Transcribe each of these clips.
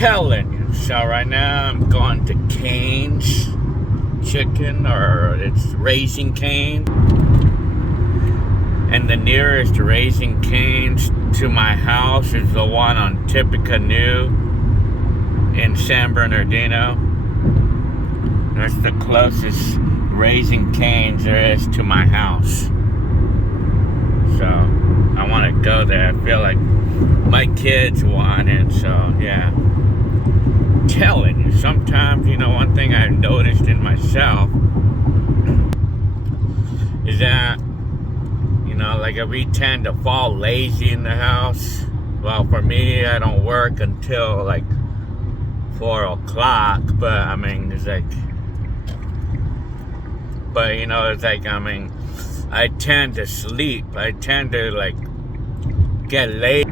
telling you. So right now I'm going to Cane's Chicken, or it's Raising Cane. And the nearest Raising Cane's to my house is the one on Tippecanoe in San Bernardino. That's the closest Raising Cane's there is to my house. So I want to go there. I feel like my kids want it, so yeah. Telling you, sometimes, you know, one thing I've noticed in myself is that, you know, like if we tend to fall lazy in the house. Well, for me, I don't work until like 4 o'clock, but I mean, it's like, but you know, it's like, I mean, I tend to sleep. I tend to like get lazy.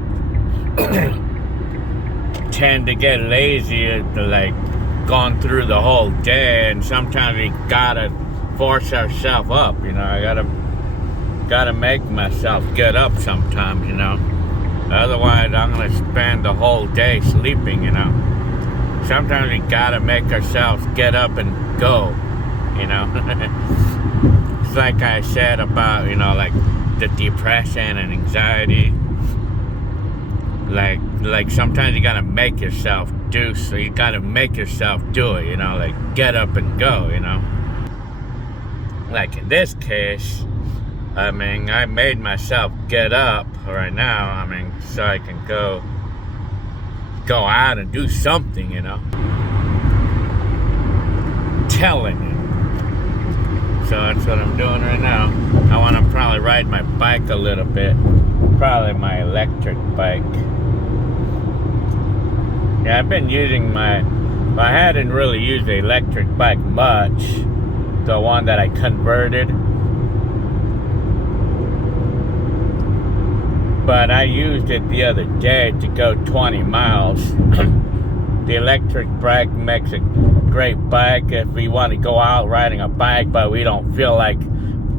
Tend to get lazy to like gone through the whole day, and sometimes we gotta force ourselves up, you know. I gotta make myself get up sometimes, you know. Otherwise I'm gonna spend the whole day sleeping, you know. Sometimes we gotta make ourselves get up and go, you know. It's like I said about, you know, like the depression and anxiety. Like sometimes you gotta make yourself do, so you gotta make yourself do it, you know, like get up and go, you know. Like in this case, I mean, I made myself get up right now, I mean, so I can go out and do something, you know. Telling you. So that's what I'm doing right now. I want to probably ride my bike a little bit. Probably my electric bike. Yeah, I've been using I hadn't really used the electric bike much. The one that I converted. But I used it the other day to go 20 miles. The electric bike makes a great bike if we want to go out riding a bike, but we don't feel like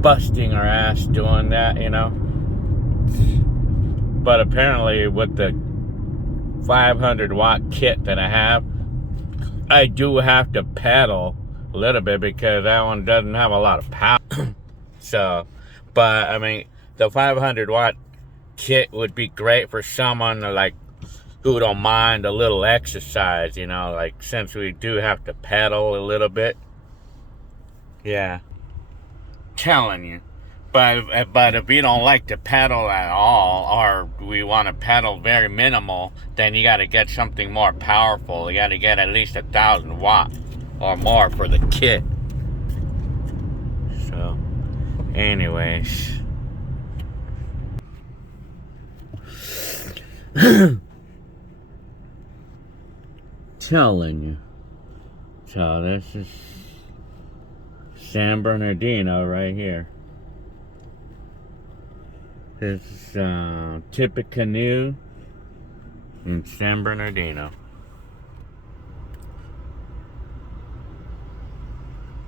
busting our ass doing that, you know. But apparently with the 500 watt kit that I have, I do have to pedal a little bit because that one doesn't have a lot of power. So, but I mean, the 500 watt kit would be great for someone like who don't mind a little exercise, you know, like since we do have to pedal a little bit. Yeah. Telling you. But if you don't like to pedal at all, or we want to pedal very minimal, then you got to get something more powerful. You got to get at least 1,000 watt or more for the kit. So, anyways. Telling you. So this is San Bernardino right here. This is Tippecanoe in San Bernardino.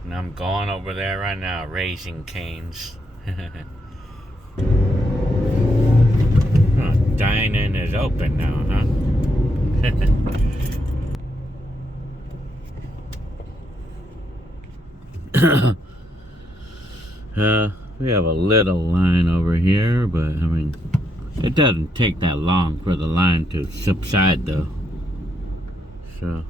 And I'm going over there right now, Raising Cane's. Oh, dining is open now, huh? We have a little line over here, but I mean, it doesn't take that long for the line to subside though. So,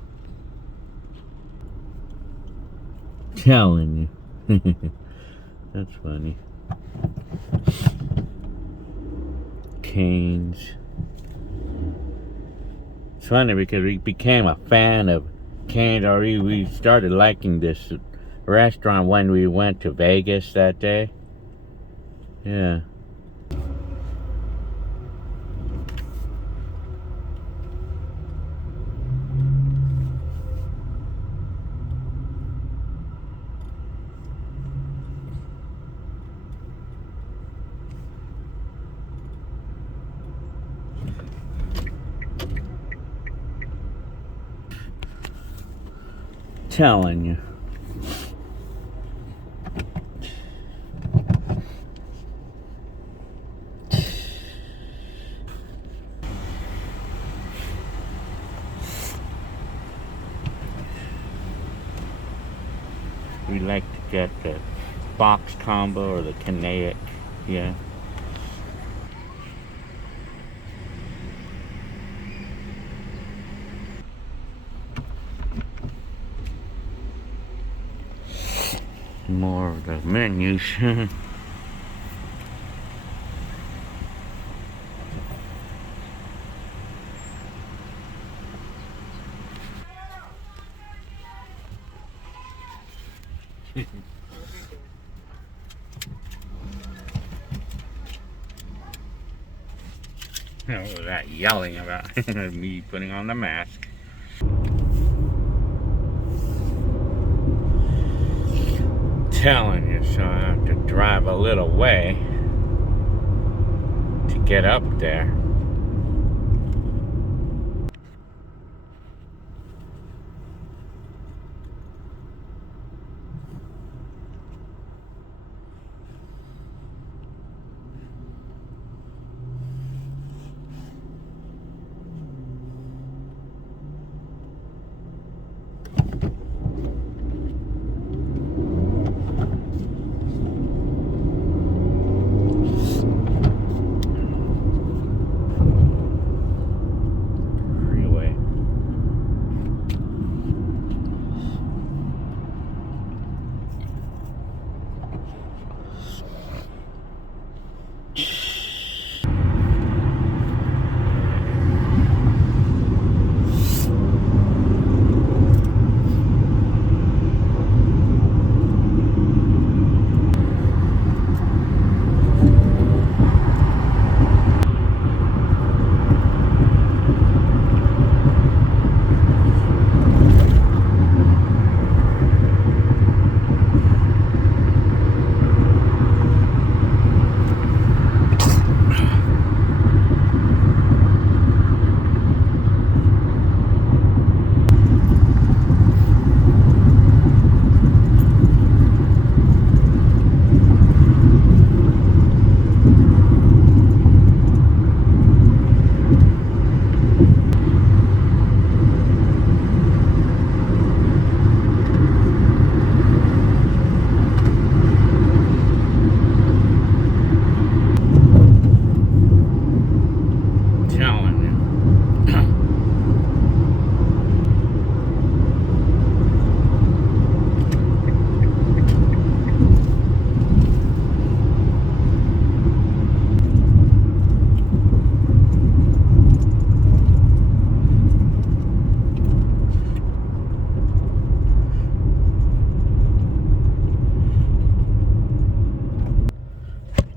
telling you. That's funny. Cane's. It's funny because we became a fan of Cane's, or we started liking this restaurant when we went to Vegas that day. Yeah. Telling you. we like to get the box combo or the Canaic, yeah. More of the menus. What was that yelling about? Me putting on the mask. Telling you, so I have to drive a little way to get up there.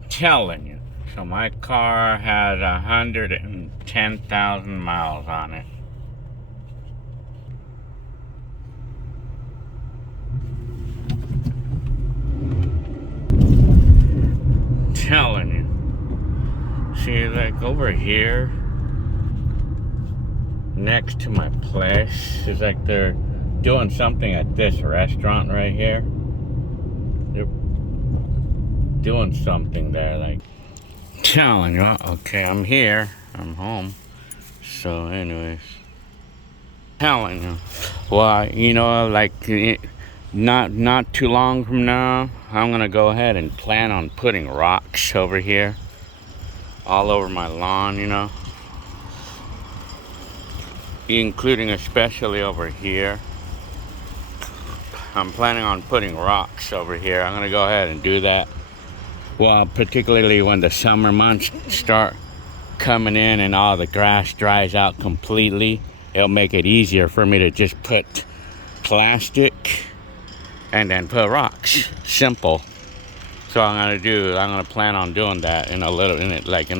Telling you. So my car has 110,000 miles on it. Telling you. See, like over here, next to my place, it's like they're doing something at this restaurant right here. They're doing something there, like telling you. Okay, I'm here, I'm home. So anyways, telling you, well, you know, like not too long from now, I'm gonna go ahead and plan on putting rocks over here all over my lawn, you know, including especially over here. I'm planning on putting rocks over here. I'm gonna go ahead and do that. Well, particularly when the summer months start coming in and all the grass dries out completely, it'll make it easier for me to just put plastic and then put rocks. Simple. So I'm gonna plan on doing that in a little bit, like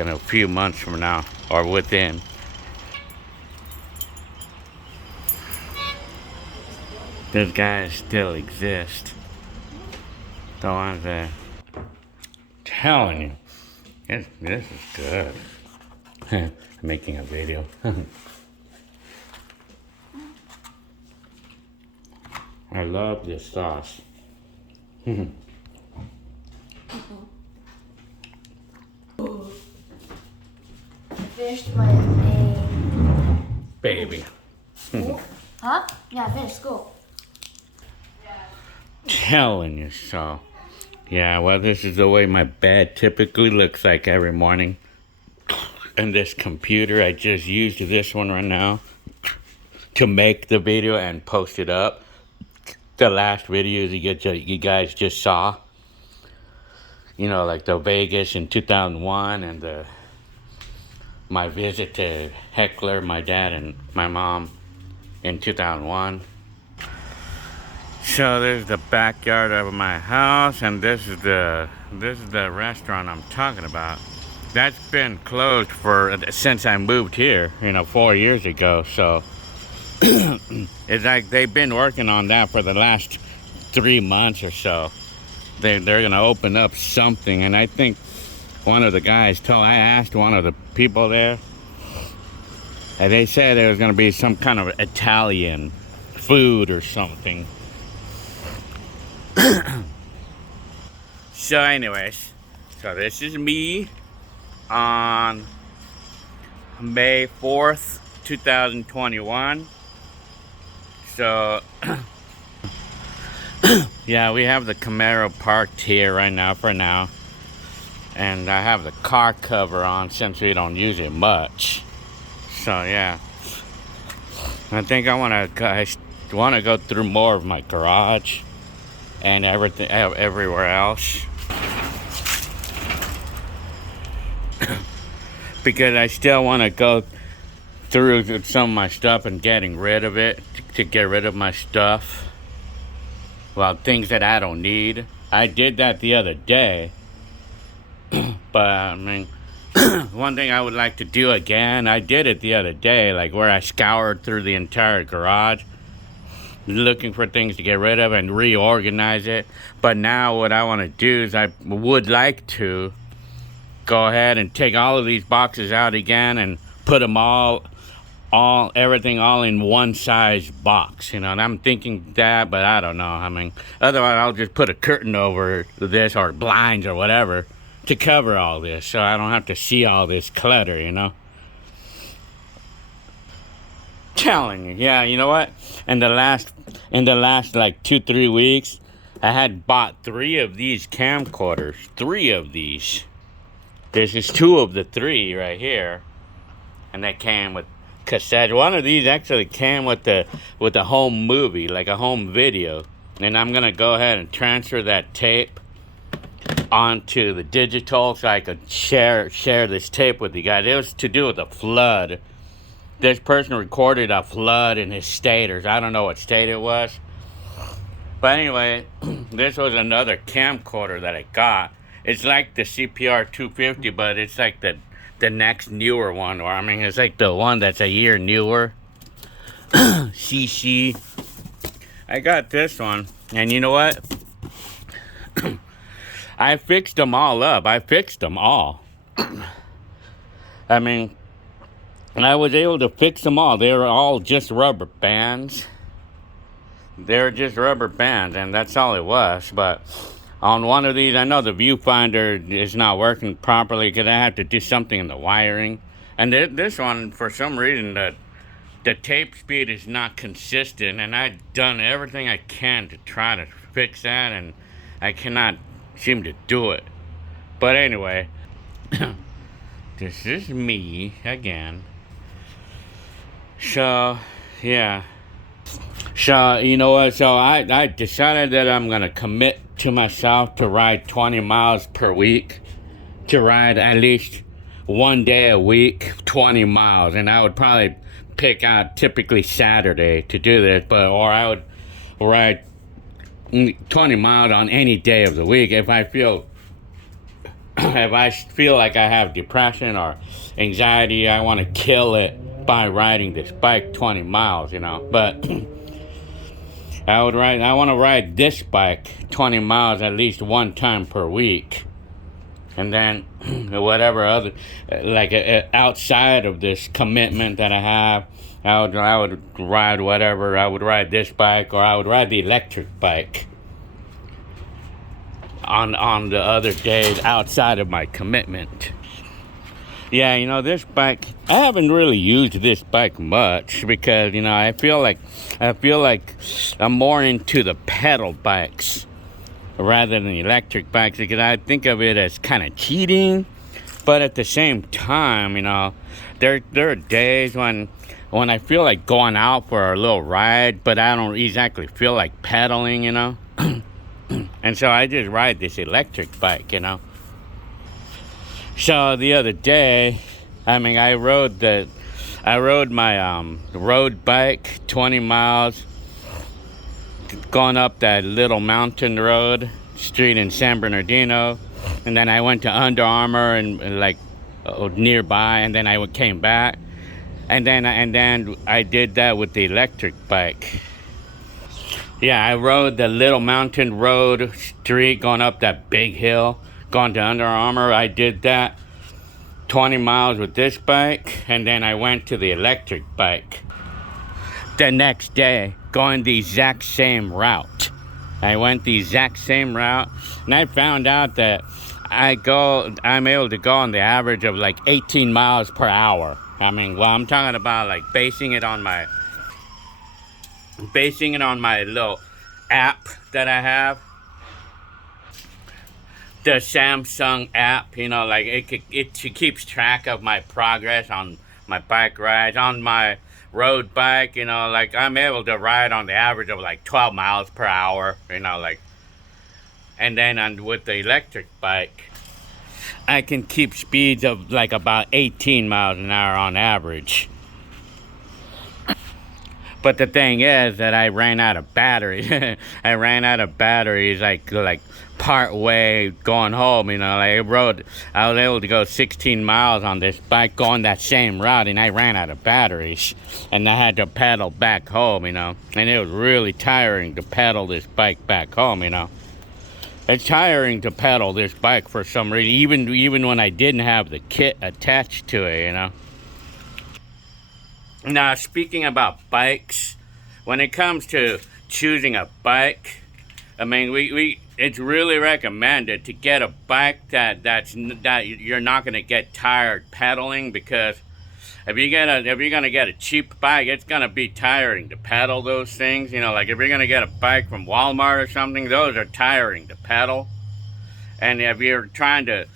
in a few months from now, or within. Those guys still exist. The ones that telling you, this is good. I'm making a video. I love this sauce. Finished my baby. Huh? Yeah, I finished school. Telling you so. Yeah, well, this is the way my bed typically looks like every morning. And this computer, I just used this one right now to make the video and post it up. The last videos you guys just saw. You know, like the Vegas in 2001 and my visit to Heckler, my dad and my mom in 2001. So there's the backyard of my house, and this is the restaurant I'm talking about. That's been closed since I moved here, 4 years ago. So it's like they've been working on that for the last 3 months or so. They're gonna open up something, and I think one of the guys I asked one of the people there, and they said there was gonna be some kind of Italian food or something. So anyways, this is me on May 4th, 2021. So yeah, we have the Camaro parked here right now for now. And I have the car cover on since we don't use it much. So yeah, I think I want to go through more of my garage and everything everywhere else. Because I still want to go through some of my stuff and getting rid of it, to get rid of my stuff. Well, things that I don't need. I did that the other day. But I mean, one thing I would like to do again, I did it the other day, like where I scoured through the entire garage looking for things to get rid of and reorganize it. But now what I want to do is I would like to go ahead and take all of these boxes out again and put them everything in one size box, and I'm thinking that, but I don't know. I mean, otherwise I'll just put a curtain over this or blinds or whatever to cover all this, so I don't have to see all this clutter, Telling you, yeah, you know what? In the last like 2-3 weeks, I had bought 3 of these camcorders. 3 of these. This is 2 of the 3 right here, and they came with cassette. One of these actually came with the home movie, like a home video, and I'm gonna go ahead and transfer that tape onto the digital so I could share this tape with you guys. It was to do with a flood. This person recorded a flood in his state, or I don't know what state it was. But anyway, this was another camcorder that I got. It's like the CPR 250, but it's like the next newer one, or I mean, it's like the one that's a year newer. CC. I got this one, and you know what? I fixed them all up. I fixed them all. I mean, I was able to fix them all. They were all just rubber bands. They were just rubber bands, and that's all it was. But on one of these, I know the viewfinder is not working properly because I have to do something in the wiring. And this one, for some reason, the tape speed is not consistent, and I've done everything I can to try to fix that, and I cannot seem to do it. But anyway, this is me again. So yeah, so you know what, so I decided that I'm gonna commit to myself to ride 20 miles per week, to ride at least one day a week, 20 miles. And I would probably pick out typically Saturday to do this, or I would ride 20 miles on any day of the week if I feel like I have depression or anxiety. I want to kill it by riding this bike 20 miles, but I want to ride this bike 20 miles at least one time per week. And then whatever other, like outside of this commitment that I have, I would ride whatever. I would ride this bike, or I would ride the electric bike on the other days outside of my commitment. Yeah, you know, this bike, I haven't really used this bike much because, you know, I feel like I'm more into the pedal bikes rather than electric bikes because I think of it as kind of cheating. But at the same time, you know, there are days when I feel like going out for a little ride, but I don't exactly feel like pedaling, you know. And so I just ride this electric bike, you know. So the other day, I mean, I rode my road bike 20 miles, going up that little mountain road street in San Bernardino, and then I went to Under Armour and like nearby, and then I came back, and then I did that with the electric bike. Yeah, I rode the little mountain road street going up that big hill, going to Under Armour. I did that 20 miles with this bike, and then I went to the electric bike the next day, going the exact same route. I went the exact same route, and I found out that I'm able to go on the average of like 18 miles per hour. I mean, well, I'm talking about like basing it on my little app that I have, the Samsung app. You know, like it keeps track of my progress on my bike rides. On my road bike, you know, like I'm able to ride on the average of like 12 miles per hour, you know, like, and then with the electric bike, I can keep speeds of like about 18 miles an hour on average. But the thing is that I ran out of batteries. I ran out of batteries like part way going home, you know. Like I was able to go 16 miles on this bike going that same route, and I ran out of batteries, and I had to pedal back home, you know. And it was really tiring to pedal this bike back home, you know. It's tiring to pedal this bike for some reason, even when I didn't have the kit attached to it, you know. Now, speaking about bikes, when it comes to choosing a bike, I mean, it's really recommended to get a bike that you're not going to get tired pedaling, because if you're gonna get a cheap bike, it's gonna be tiring to pedal those things. You know, like if you're gonna get a bike from Walmart or something, those are tiring to pedal. And if you're trying to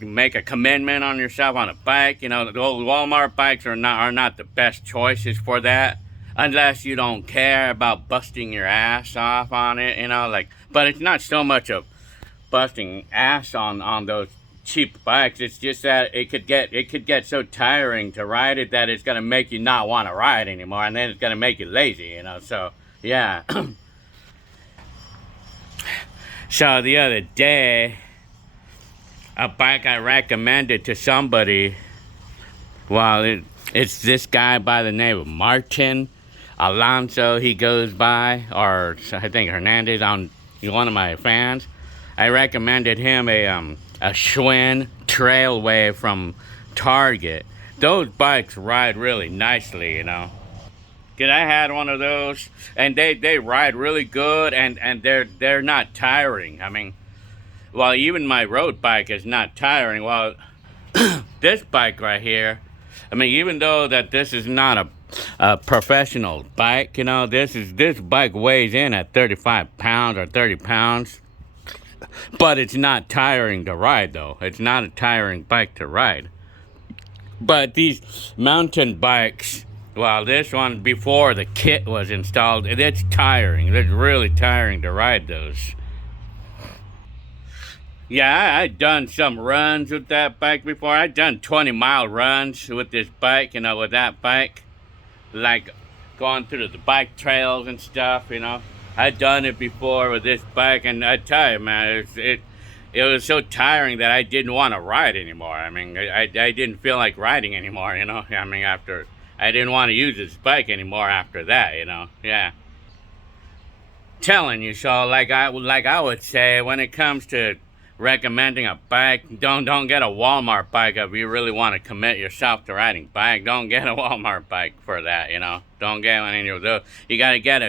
make a commitment on yourself on a bike, you know, those Walmart bikes are not the best choices for that, unless you don't care about busting your ass off on it, you know, like. But it's not so much of busting ass on those cheap bikes. It's just that it could get so tiring to ride it that it's gonna make you not want to ride anymore, and then it's gonna make you lazy, you know. So yeah. So the other day, a bike I recommended to somebody, well, it's this guy by the name of Martin Alonso, he goes by, or I think Hernandez, on one of my fans. I recommended him a Schwinn Trailway from Target. Those bikes ride really nicely, you know. Cause I had one of those, and they ride really good, and they're not tiring. I mean, well, even my road bike is not tiring. Well, this bike right here, I mean, even though that this is not a professional bike, you know, this bike weighs in at 35 pounds or 30 pounds, but it's not tiring to ride, though. It's not a tiring bike to ride. But these mountain bikes, well, this one, before the kit was installed, it's tiring. It's really tiring to ride those. Yeah, I've done some runs with that bike before. I've done 20-mile runs with this bike, you know, with that bike. Like going through the bike trails and stuff, you know. I've done it before with this bike, and I tell you, man, it was so tiring that I didn't want to ride anymore. I mean, I didn't feel like riding anymore, you know. I mean, I didn't want to use this bike anymore after that, you know. Yeah. Telling you, so like I would say, when it comes to recommending a bike, don't get a Walmart bike if you really want to commit yourself to riding bike. Don't get a Walmart bike for that, you know. Don't get one in your those. You gotta get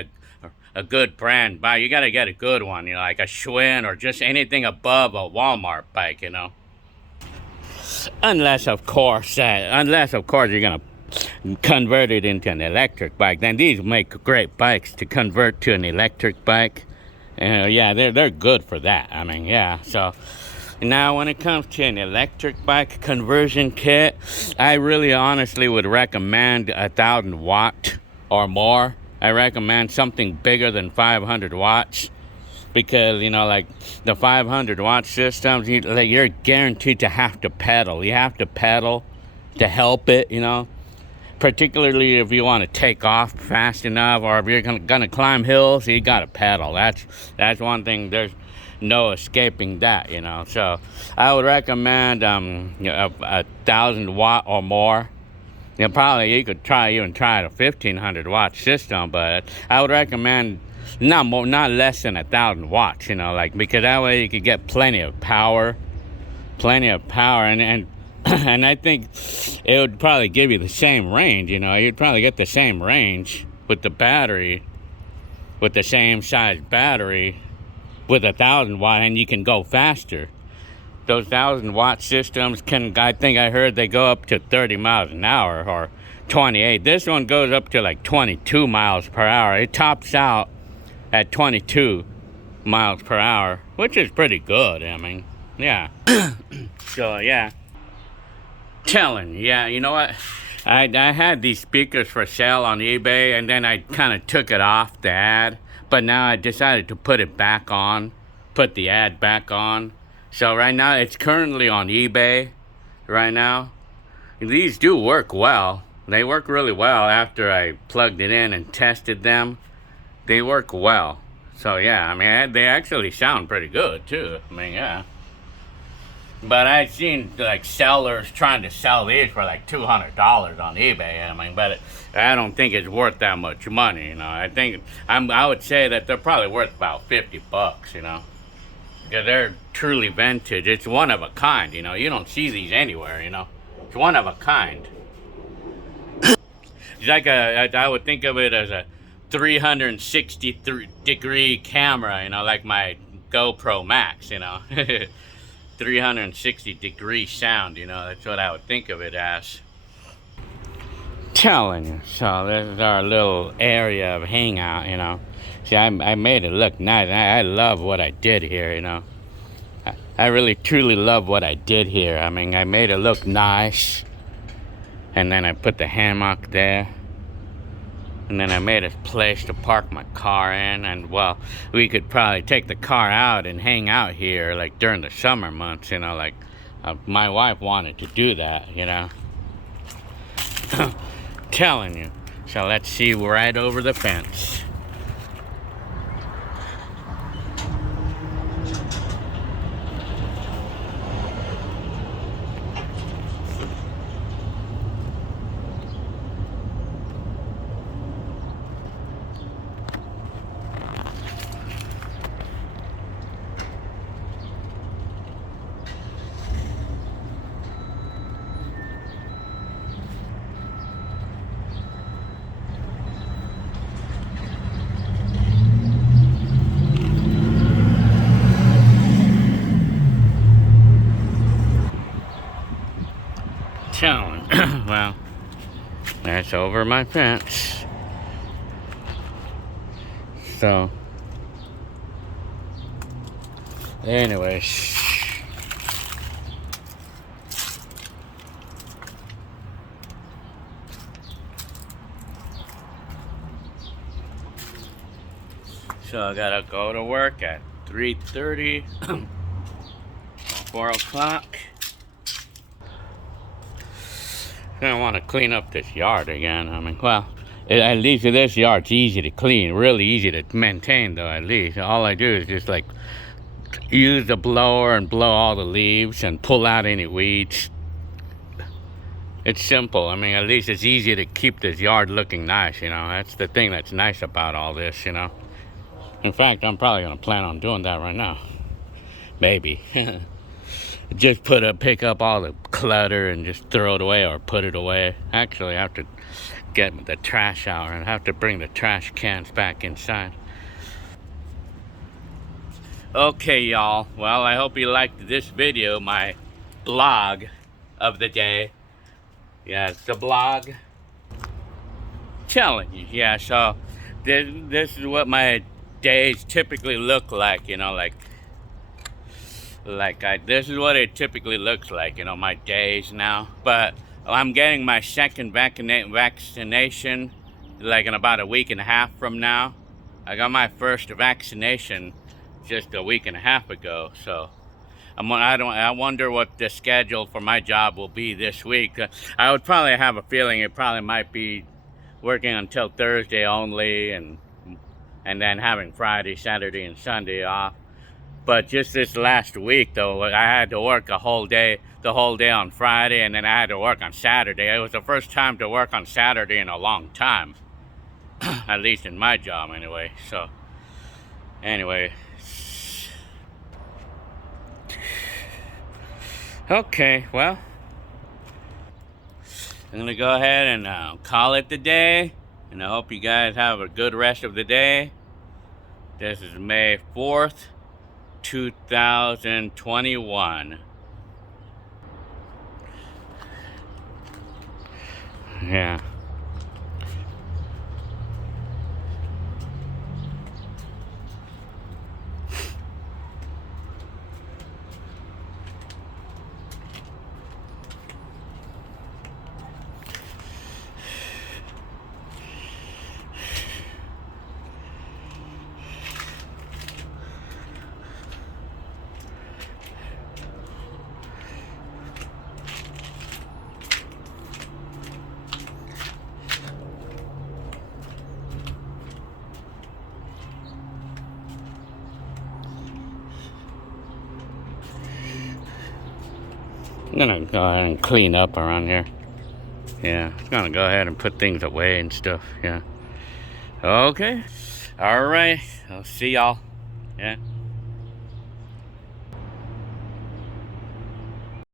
a good brand bike. You gotta get a good one, you know, like a Schwinn or just anything above a Walmart bike, you know. Unless of course you're gonna convert it into an electric bike. Then these make great bikes to convert to an electric bike. Yeah, they're good for that. I mean, yeah. So now when it comes to an electric bike conversion kit, I really honestly would recommend 1,000 watt or more. I recommend something bigger than 500 watts. Because, you know, like the 500 watt systems, you're guaranteed to have to pedal. You have to pedal to help it, you know. Particularly if you want to take off fast enough, or if you're gonna climb hills, you gotta pedal. That's one thing. There's no escaping that, you know. So I would recommend 1,000 watt or more. You know, probably you could even try a 1,500 watt system, but I would recommend not less than 1,000 watts. You know, like, because that way you could get plenty of power, and and I think it would probably give you the same range. You know, you'd probably get the same range with the battery, with the same size battery, with 1,000 watt, and you can go faster. Those 1,000 watt systems I think I heard they go up to 30 miles an hour or 28. This one goes up to like 22 miles per hour. It tops out at 22 miles per hour, which is pretty good. I mean, yeah. So yeah, telling, yeah, you know what? I had these speakers for sale on eBay, and then I kind of took it off the ad, but now I decided to put it back on, put the ad back on. So right now it's currently on eBay right now. These do work well. They work really well after I plugged it in and tested them. They work well. So yeah, I mean, they actually sound pretty good too. I mean, yeah. But I've seen like sellers trying to sell these for like $200 on eBay. I mean, but I don't think it's worth that much money. You know, I would say that they're probably worth about $50. You know, because they're truly vintage. It's one of a kind. You know, you don't see these anywhere. You know, it's one of a kind. It's like I would think of it as a 360-degree camera. You know, like my GoPro Max. You know. 360-degree sound, you know, that's what I would think of it as. Telling you. So this is our little area of hangout, you know. See, I made it look nice. I love what I did here, you know. I really truly love what I did here. I mean, I made it look nice, and then I put the hammock there, and then I made a place to park my car in. And well, we could probably take the car out and hang out here like during the summer months, you know, like my wife wanted to do that, you know. Telling you. So let's see right over the fence. Well, that's over my fence. So, anyways, so I gotta go to work at 3:30, 4 o'clock. I want to clean up this yard again. I mean, well, at least this yard's easy to clean, really easy to maintain though. At least all I do is just like use the blower and blow all the leaves and pull out any weeds. It's simple. I mean, at least it's easy to keep this yard looking nice, you know. That's the thing that's nice about all this, you know. In fact, I'm probably gonna plan on doing that right now. Maybe. Just pick up all the clutter and just throw it away or put it away. Actually, I have to get the trash out and have to bring the trash cans back inside. Okay, y'all. Well, I hope you liked this video, my blog of the day. Yeah, it's the blog. Telling you, yeah, so this is what my days typically look like, you know, this is what it typically looks like, you know, my days now. But I'm getting my second vaccination like in about a week and a half from now. I got my first vaccination just a week and a half ago, so I wonder what the schedule for my job will be this week. I would probably have a feeling it probably might be working until Thursday only, and then having Friday, Saturday, and Sunday off. But just this last week, though, I had to work the whole day on Friday, and then I had to work on Saturday. It was the first time to work on Saturday in a long time, at least in my job, anyway. So, anyway, okay, well, I'm gonna go ahead and call it the day, and I hope you guys have a good rest of the day. This is May 4th. 2021. Yeah. I'm gonna go ahead and clean up around here. Yeah, I'm gonna go ahead and put things away and stuff. Yeah. Okay. All right. I'll see y'all. Yeah.